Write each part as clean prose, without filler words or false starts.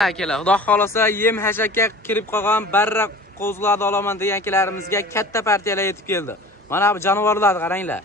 Akalar, xudo xolasa yem hashakka kirib qolgan barra qo'zlarni olaman degankilarimizga katta partiyalar yetib keldi. Mana bu jonivorlarni qaranglar.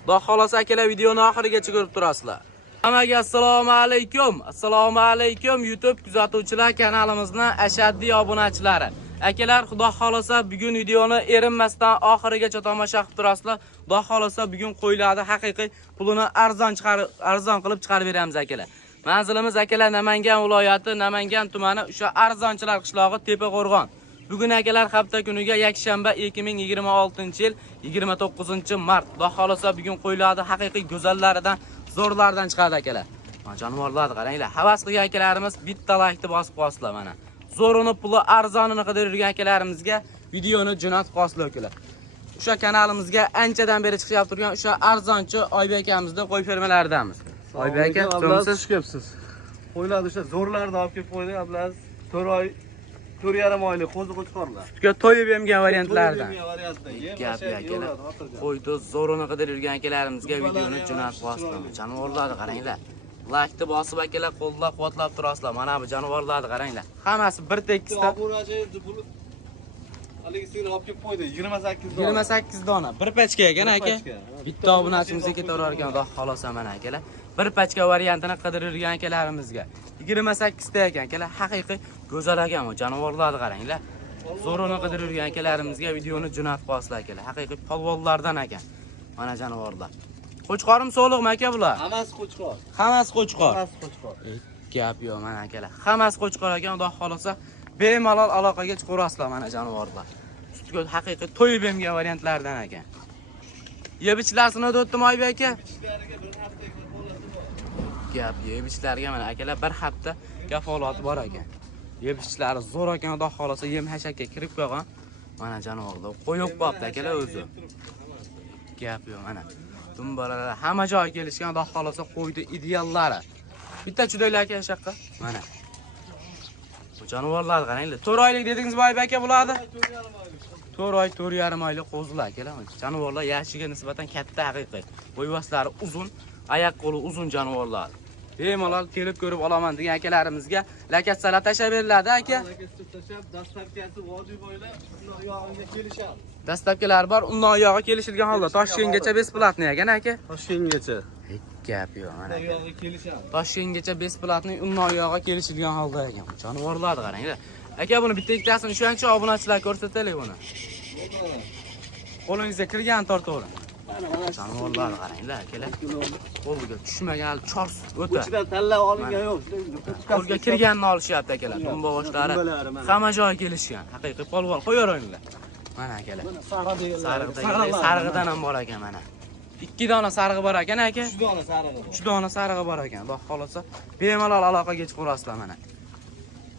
Xudo xolasa akalar videoni oxirigacha ko'rib turasizlar. Hammaga assalomu alaykum. Assalomu alaykum YouTube kuzatuvchilar, kanalimizning ashaddiy obunachilari. Akalar, xudo xolasa bugun videoni erinmasdan oxirigacha tomosha qilib turasizlar. Xudo xolasa bugun qo'ylarni haqiqiy pulini arzon qilib chiqarib beramiz akalar. Manzilimiz akalar Namangan viloyati, Namangan tumani, o'sha arzonchilar qishlog'i Tepaqo'rg'on. Bugun akalar hafta kuniga yakshanba 2026-yil 29-mart. Xudo xolasa bugun qo'ylarni haqiqiy go'zallaridan, zo'rlardan chiqadi akalar. Mana jonivorlarni qaranglar. Havas qilgan akalarimiz bitta laykni bosib qo'yasizlar mana. Zo'rini puli arzonini qidirib yurgan akalarimizga videoni jo'natib qo'yasizlar akalar. O'sha kanalimizga anchadan beri chiqib turgan o'sha arzonchi Oybek akamizning qo'y fermalaridanmiz. Oybek aka, to'msiz chiqibsiz. Qo'ylarni o'sha zo'rlarni olib kelib qo'ydik, ablaziz. 4 oy, 4,5 oylik qo'zi qo'chqorlar. Sizga to'yib yemgan variantlardan. Gap akalar. Qo'ydi zo'rini qidirib yurgan akalarimizga videoni jo'natib qo'yasizlar. Jonivorlarni qaranglar. Laykni bosib akalar qo'llab-quvvatlab turasizlar. Mana bu jonivorlarni qaranglar. Hammasi bir tekisda. Haligi singil olib kelib qo'ydi 28 dona. 28 dona. Bir pachka ekan aka. Bitta obunachimizga ketaverar ekan, xudo xolasa mana akalar. Bir pachka variantini qidirib yurgan akalarimizga 28 ta ekan akalar. Haqiqiy go'zal ekan bu jonivorlarni qaranglar. Zo'rini qidirib yurgan akalarimizga videoni jo'natib qo'yasizlar akalar. Haqiqiy polvonlardan ekan. Mana jonivorlar. Qo'chqorim so'liqmi aka bular? Hammasi qo'chqor. Hammasi qo'chqor. Hammasi qo'chqor. Gap yo'q mana akalar. Hammasi qo'chqor ekan, xudo xolasa bemalol aloqaga chiqarasizlar mana jonivorlar. Ustiga haqiqiy to'yib yemgan variantlardan ekan. Yebichlarni o'tdimi Oybek aka? Gap yebichlarga mana akalar bir hafta kafolati bor ekan. Yebichlari zo'r ekan, xudo xolasa yem hashakka kirib qolgan. Mana jonivorlar qo'yib qolibdi akalar o'zi. Gap yo'q mana. Dumbalalar hamma joyga kelishgan, xudo xolasa qo'ydi ideallari. Bitta chudaylar aka shaqqa. Mana. Bu jonivorlarni qaranglar. 4 oylik dedingiz Oybek aka bularni? 4 oy, 4,5 oylik qo'zilar akalar. Jonivorlar yashiga nisbatan katta haqiqiy. Bo'yvaslari uzun, oyoq qo'li uzun jonivorlar. Bemalol kelib ko'rib olaman degan akalarimizga lakatsalar tashab beriladi aka. Lakatsa tashab, dastlabkasi vodiy bo'ylab undan yog'iga kelishadi. Dastlabkilar bor, undan oyog'i kelishilgan holda Toshkentgacha besplatniy ekan aka. Toshkentgacha. Gap yo'q mana aka. Yog'iga kelishadi. Toshkentgacha besplatniy undan oyog'i kelishilgan holda ekan. Jonivorlarni qaranglar. Aka buni bitta ikkitasini o'shancha obunachilar ko'rsataylik buni. Qo'lingizga kirgan tortavering. Jonivorlarni qaranglar akalar. Qo'lga tushmagan chors o'ta. Ichidan tanlab olingan yo'q. Qo'lga kirganini olishyapti akalar. Dumba boshlari hamma joyga kelishgan. Haqiqiy polvon qo'yaveringlar. Mana akalar. Sarig'idan ham bor ekan mana. 2 dona sarig'i bor ekan aka. 3 dona sarig'i bor. 3 dona sarig'i bor ekan. Xudo xolasa bemalol aloqaga chiqarasizlar mana.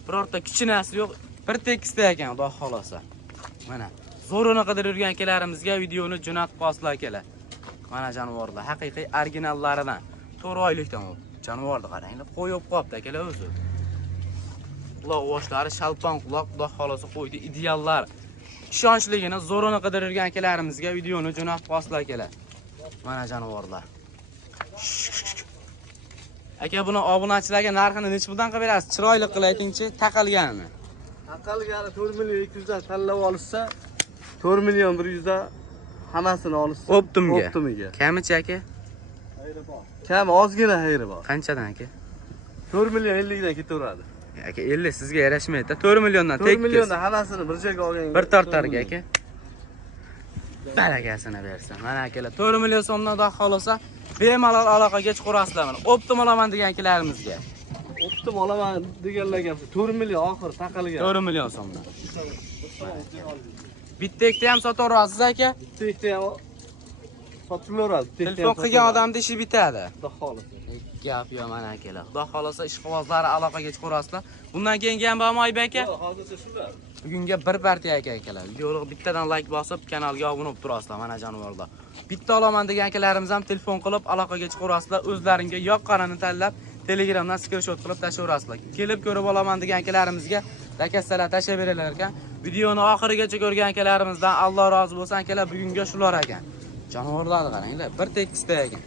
Birorta kichinasi yo'q, bir tekisda ekan, xudo xolasa. Mana zo'rini qidirib yurgan akalarimizga videoni jo'natib qo'yasizlar akalar. Mana jonivorlar haqiqiy originallaridan 4 oylikdan u. Jonivorni qaranglar, qo'yib qopti akalar o'zi. Quloq boshlari shalpon quloq, xudo xolasa qo'ydi ideallar. Ishonchligini zo'rini qidirib yurgan akalarimizga videoni jo'natib qo'yasizlar akalar. Mana jonivorlar. Aka buni obunachilarga narxini necha puldan qilib berasiz? Chiroyli qilib aytingchi, taqalganini. Taqalgani 4 million 200 dan tanlab olishsa, 4 million 100 dan hammasini olishsa, Optimiga. Kamichi aka? Hayri bor. Kam ozgina hayri bor. Qanchadan aka? 4 million 50 dan ketaveradi. Aka 50 sizga yarashmaydi. 4 milliondan tekis. 4 milliondan hammasini bir joyga olgan. Bir tortarga aka. Barakasini bersin. Mana akalar 4 million so'mdan xudo xolasa bemalol aloqaga chiqarasizlar mana. Optim olaman degankilarimizga. Optim olaman deganlarga 4 million oxir taqalgan. 4 million so'mdan. Bitta ikkita ham sotaverasiz aka? Bitta ikkita ham sotilaveradi. Telefon qilgan odamning ishi bitadi. Xudo xolasa. Gap yo'q mana akalar. Xudo xolasa ishqibozlari aloqaga chiqarasizlar. Bundan keyingi ham bormi Oybek aka? Yo'q, hozircha shular. Bugunga bir partiya akalar. Videoga bittadan like bosib, kanalga obuna bo'lib turasizlar mana jonivorlar. Bitta olaman degan akalarimiz ham telefon qilib aloqaga chiqarasizlar. O'zlaringga yoqqanini tanlab Telegramdan screenshot qilib tashaverasizlar. Kelib ko'rib olaman degan akalarimizga lakatsalar tashab beralar ekan. Videoni oxirigacha ko'rgan akalarimizdan Alloh rozi bo'lsin akalar. Bugunga shular ekan. Jonivorlarni qaranglar, bir tekisda ekan.